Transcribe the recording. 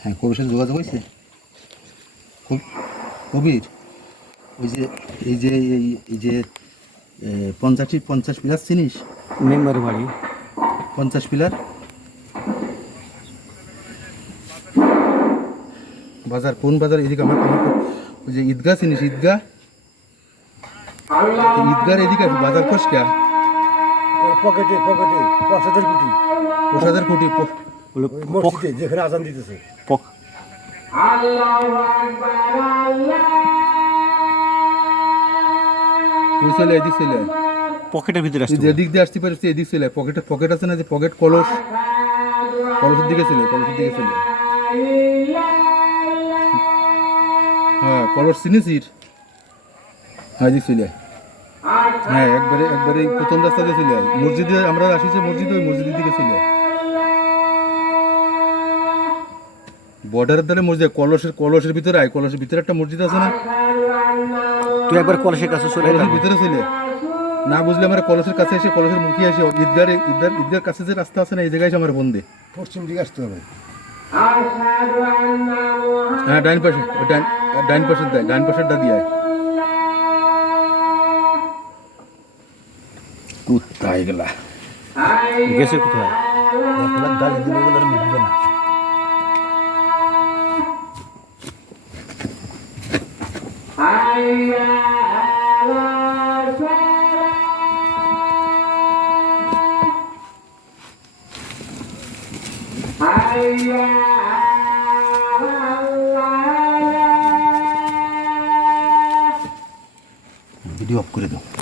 হ্যাঁ কবির সাথে যোগাযোগ হয়েছে? কব- কবির? ওই যে এই যে এই- এই যে পঞ্চাশটি পঞ্চাশ পিলার চিনিস? মেম্বার বাড়ি। পঞ্চাশ পিলার? বাজার কোন বাজার? এদিকে আমার ওই যে ঈদগাহ চিনিস ঈদগাহ? ঈদগার এদিকে বাজার কোসকা পকেটে পকেটে প্রসাদের গুটি প্রসাদের কোটি যেখানে আজান দিতেছে। তুই চলে এদিক চলে। পকেটের ভিতরে আসতে যেদিক দিয়ে আসতে পারিস এদিক চলে। পকেটে পকেট আছে না যে পকেট কলস? কলসের দিকে চলে কলসের দিকে চলে। হ্যাঁ কলস চিনিস হ্যাঁ এদিক চলে হ্যাঁ একবারে একবারে প্রথম রাস্তা দিয়ে চলে আয়। মসজিদে আমরা আসি যে মসজিদ ওই মসজিদের দিকে চলে বর্ডারের দ্বারা মসজিদ কলসের কলসের ভিতরে আয় কলসের ভিতরে একটা মসজিদ আছে না? তুই একবার কলেজের কাছে চলে কলসের ভিতরে চলে। না বুঝলে আমার কলসের কাছে এসে কলসের মুখে এসে ঈদগার ঈদগার ঈদগার কাছে যে রাস্তা আছে না এই জায়গায় এসে আমার বন্ধে পশ্চিম দিকে আসতে হবে। হ্যাঁ ডাইন পাশে ডাইন ডাইন পাশের দেয় ডাইন পাশেরটা দিয়ে আয়। কুত্তা এগুলা। গেছে কোথায়? গাড়ি দিলে আর মিটবে না। ভিডিও অফ করে দাও।